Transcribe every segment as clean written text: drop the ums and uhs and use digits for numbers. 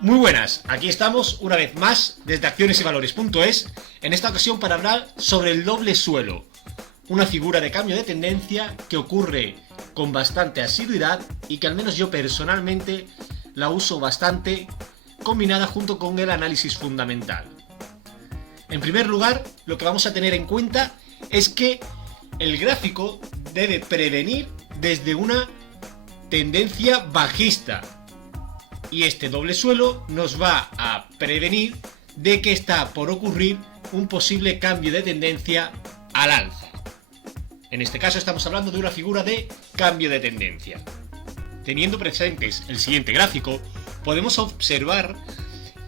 Muy buenas, aquí estamos una vez más desde accionesyvalores.es, en esta ocasión para hablar sobre el doble suelo, una figura de cambio de tendencia que ocurre con bastante asiduidad y que al menos yo personalmente la uso bastante combinada junto con el análisis fundamental. En primer lugar, lo que vamos a tener en cuenta es que el gráfico debe prevenir desde una tendencia bajista. Y este doble suelo nos va a prevenir de que está por ocurrir un posible cambio de tendencia al alza. En este caso estamos hablando de una figura de cambio de tendencia. Teniendo presentes el siguiente gráfico, podemos observar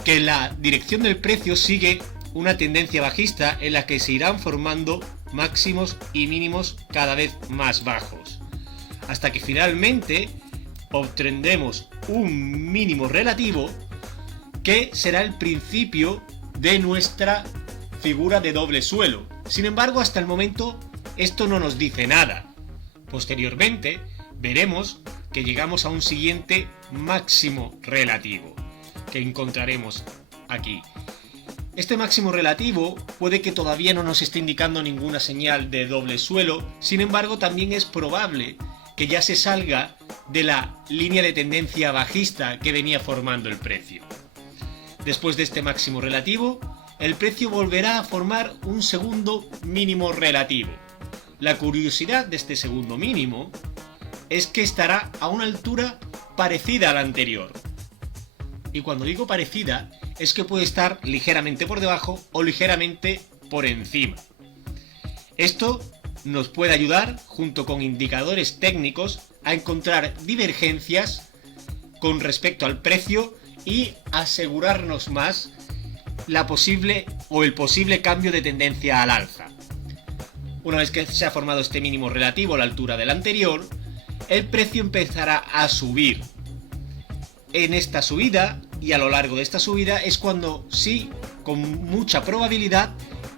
que la dirección del precio sigue una tendencia bajista en la que se irán formando máximos y mínimos cada vez más bajos, hasta que finalmente obtendremos un mínimo relativo que será el principio de nuestra figura de doble suelo. Sin embargo, hasta el momento esto no nos dice nada. Posteriormente veremos que llegamos a un siguiente máximo relativo que encontraremos aquí. Este máximo relativo puede que todavía no nos esté indicando ninguna señal de doble suelo, sin embargo también es probable que ya se salga de la línea de tendencia bajista que venía formando el precio. Después de este máximo relativo, el precio volverá a formar un segundo mínimo relativo. La curiosidad de este segundo mínimo es que estará a una altura parecida a la anterior. Y cuando digo parecida, es que puede estar ligeramente por debajo o ligeramente por encima. Esto nos puede ayudar, junto con indicadores técnicos, a encontrar divergencias con respecto al precio y asegurarnos más el posible cambio de tendencia al alza. Una vez que se ha formado este mínimo relativo a la altura del anterior, el precio empezará a subir. En esta subida y a lo largo de esta subida es cuando sí, con mucha probabilidad,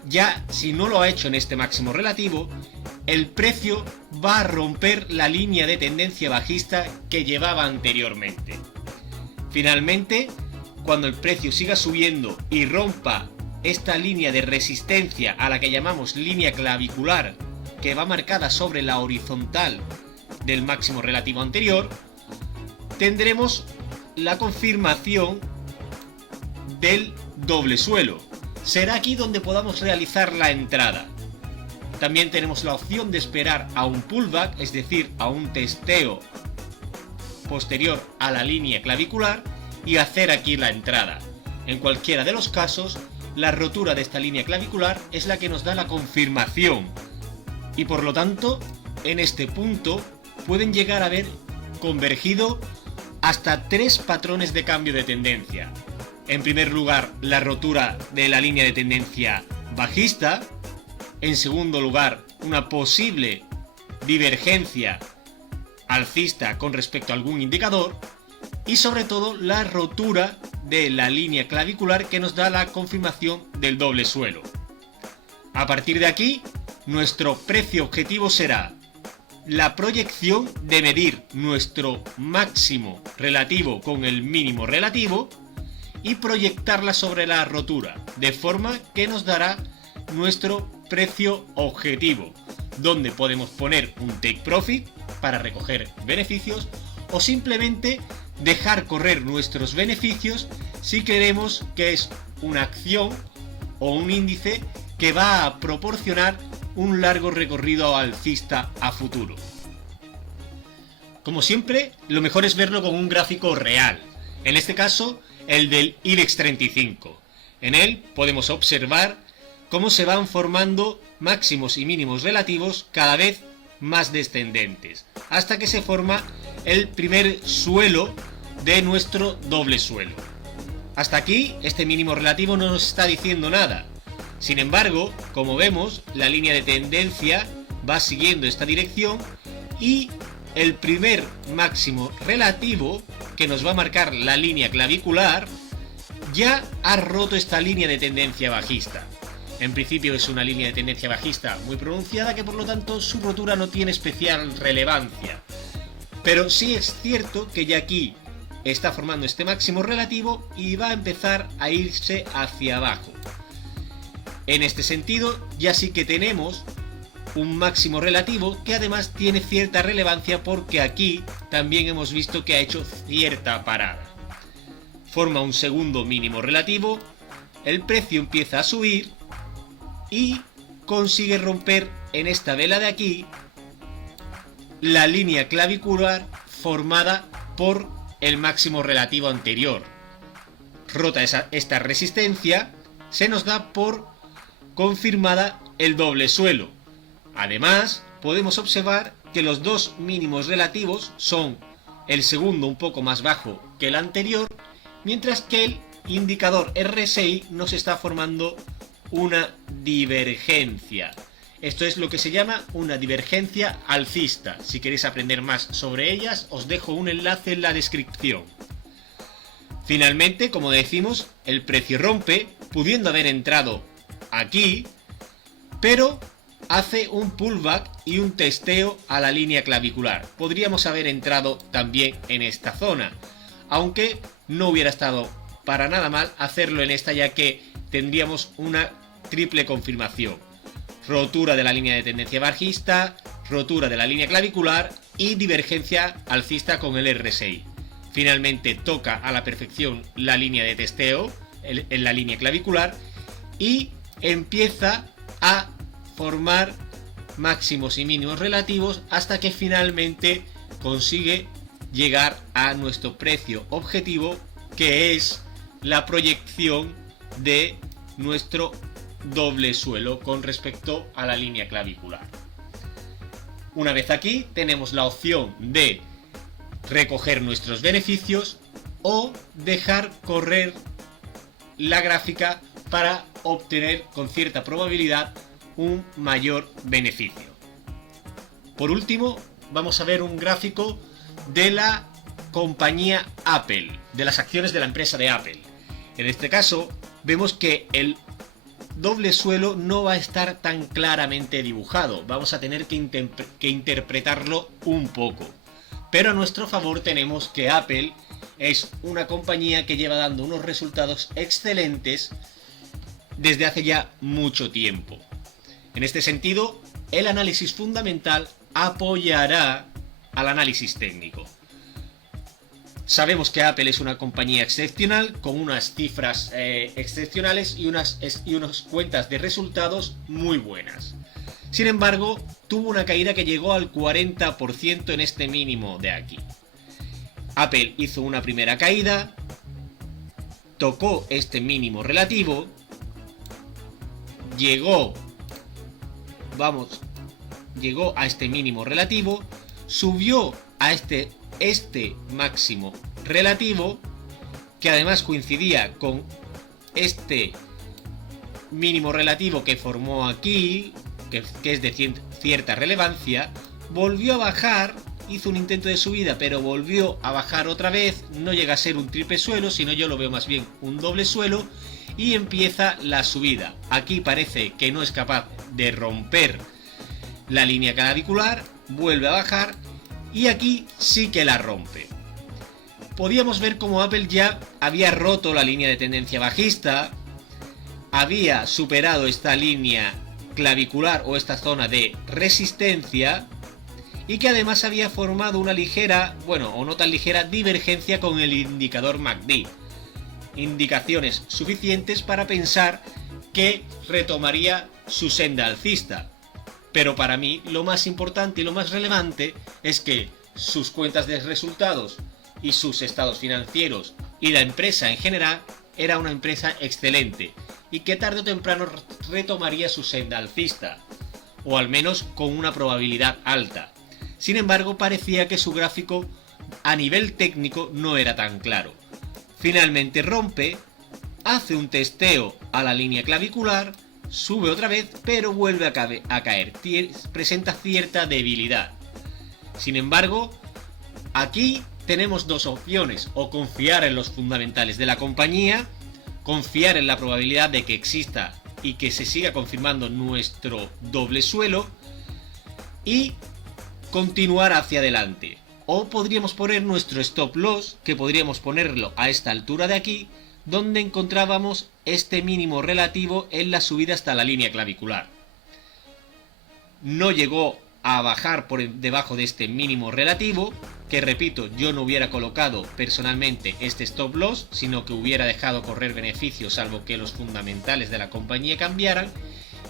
ya si no lo ha hecho en este máximo relativo, el precio va a romper la línea de tendencia bajista que llevaba anteriormente. Finalmente, cuando el precio siga subiendo y rompa esta línea de resistencia a la que llamamos línea clavicular, que va marcada sobre la horizontal del máximo relativo anterior, tendremos la confirmación del doble suelo. Será aquí donde podamos realizar la entrada. También tenemos la opción de esperar a un pullback, es decir, a un testeo posterior a la línea clavicular y hacer aquí la entrada. En cualquiera de los casos, la rotura de esta línea clavicular es la que nos da la confirmación y por lo tanto, en este punto pueden llegar a haber convergido hasta 3 patrones de cambio de tendencia. En primer lugar, la rotura de la línea de tendencia bajista. En segundo lugar, una posible divergencia alcista con respecto a algún indicador. Y sobre todo, la rotura de la línea clavicular que nos da la confirmación del doble suelo. A partir de aquí, nuestro precio objetivo será la proyección de medir nuestro máximo relativo con el mínimo relativo y proyectarla sobre la rotura, de forma que nos dará nuestro precio objetivo, donde podemos poner un take profit para recoger beneficios o simplemente dejar correr nuestros beneficios si creemos que es una acción o un índice que va a proporcionar un largo recorrido alcista a futuro. Como siempre, lo mejor es verlo con un gráfico real, en este caso el del IBEX 35. En él podemos observar cómo se van formando máximos y mínimos relativos cada vez más descendentes, hasta que se forma el primer suelo de nuestro doble suelo. Hasta aquí este mínimo relativo no nos está diciendo nada. Sin embargo, como vemos, la línea de tendencia va siguiendo esta dirección y el primer máximo relativo, que nos va a marcar la línea clavicular, ya ha roto esta línea de tendencia bajista. En principio es una línea de tendencia bajista muy pronunciada que por lo tanto su rotura no tiene especial relevancia. Pero sí es cierto que ya aquí está formando este máximo relativo y va a empezar a irse hacia abajo. En este sentido, ya sí que tenemos un máximo relativo que además tiene cierta relevancia porque aquí también hemos visto que ha hecho cierta parada. Forma un segundo mínimo relativo, el precio empieza a subir y consigue romper en esta vela de aquí la línea clavicular formada por el máximo relativo anterior. Rota esta resistencia, se nos da por confirmada el doble suelo. Además, podemos observar que los dos mínimos relativos son el segundo un poco más bajo que el anterior, mientras que el indicador RSI nos está formando una divergencia. Esto es lo que se llama una divergencia alcista. Si queréis aprender más sobre ellas, os dejo un enlace en la descripción. Finalmente, como decimos, el precio rompe, pudiendo haber entrado aquí, pero hace un pullback y un testeo a la línea clavicular. Podríamos haber entrado también en esta zona, aunque no hubiera estado para nada mal hacerlo en esta, ya que tendríamos una triple confirmación: rotura de la línea de tendencia bajista, rotura de la línea clavicular y divergencia alcista con el RSI. Finalmente toca a la perfección la línea de testeo en la línea clavicular y empieza a formar máximos y mínimos relativos hasta que finalmente consigue llegar a nuestro precio objetivo, que es la proyección de nuestro doble suelo con respecto a la línea clavicular. Una vez aquí tenemos la opción de recoger nuestros beneficios o dejar correr la gráfica para obtener con cierta probabilidad un mayor beneficio. Por último, vamos a ver un gráfico de la compañía Apple, de las acciones de la empresa de Apple. En este caso, vemos que el doble suelo no va a estar tan claramente dibujado. Vamos a tener que interpretarlo un poco. Pero a nuestro favor tenemos que Apple es una compañía que lleva dando unos resultados excelentes desde hace ya mucho tiempo. En este sentido, el análisis fundamental apoyará al análisis técnico. Sabemos que Apple es una compañía excepcional, con unas cifras excepcionales y unas cuentas de resultados muy buenas. Sin embargo, tuvo una caída que llegó al 40% en este mínimo de aquí. Apple hizo una primera caída, tocó este mínimo relativo, llegó a este mínimo relativo, subió a este máximo relativo, que además coincidía con este mínimo relativo que formó aquí, que es de cierta relevancia, volvió a bajar, hizo un intento de subida, pero volvió a bajar otra vez, no llega a ser un triple suelo, sino yo lo veo más bien un doble suelo, y empieza la subida. Aquí parece que no es capaz de romper la línea clavicular, vuelve a bajar, y aquí sí que la rompe. Podíamos ver cómo Apple ya había roto la línea de tendencia bajista, había superado esta línea clavicular o esta zona de resistencia, y que además había formado una ligera, bueno, o no tan ligera, divergencia con el indicador MACD. Indicaciones suficientes para pensar que retomaría su senda alcista. Pero para mí lo más importante y lo más relevante es que sus cuentas de resultados y sus estados financieros y la empresa en general era una empresa excelente y que tarde o temprano retomaría su senda alcista, o al menos con una probabilidad alta. Sin embargo, parecía que su gráfico a nivel técnico no era tan claro. Finalmente rompe, hace un testeo a la línea clavicular, sube otra vez, pero vuelve a caer. Presenta cierta debilidad. Sin embargo, aquí tenemos dos opciones: o confiar en los fundamentales de la compañía, confiar en la probabilidad de que exista y que se siga confirmando nuestro doble suelo, y continuar hacia adelante. O podríamos poner nuestro stop loss, que podríamos ponerlo a esta altura de aquí, donde encontrábamos este mínimo relativo en la subida hasta la línea clavicular. No llegó a bajar por debajo de este mínimo relativo, que repito, yo no hubiera colocado personalmente este stop loss, sino que hubiera dejado correr beneficios salvo que los fundamentales de la compañía cambiaran,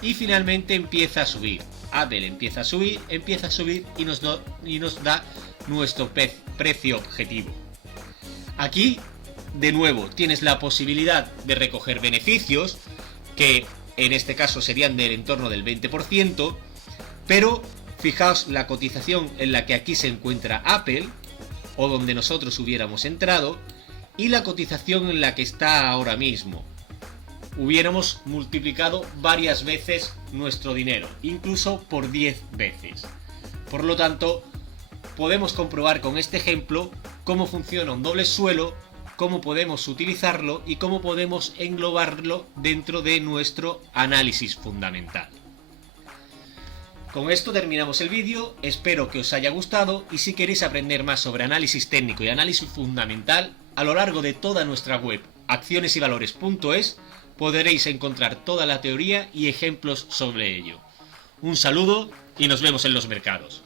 y finalmente empieza a subir. Apple empieza a subir y nos da nuestro precio objetivo. Aquí, de nuevo, tienes la posibilidad de recoger beneficios, que en este caso serían del entorno del 20%, pero fijaos la cotización en la que aquí se encuentra Apple, o donde nosotros hubiéramos entrado, y la cotización en la que está ahora mismo. Hubiéramos multiplicado varias veces nuestro dinero, incluso por 10 veces. Por lo tanto, podemos comprobar con este ejemplo cómo funciona un doble suelo, cómo podemos utilizarlo y cómo podemos englobarlo dentro de nuestro análisis fundamental. Con esto terminamos el vídeo, espero que os haya gustado y si queréis aprender más sobre análisis técnico y análisis fundamental, a lo largo de toda nuestra web accionesyvalores.es podréis encontrar toda la teoría y ejemplos sobre ello. Un saludo y nos vemos en los mercados.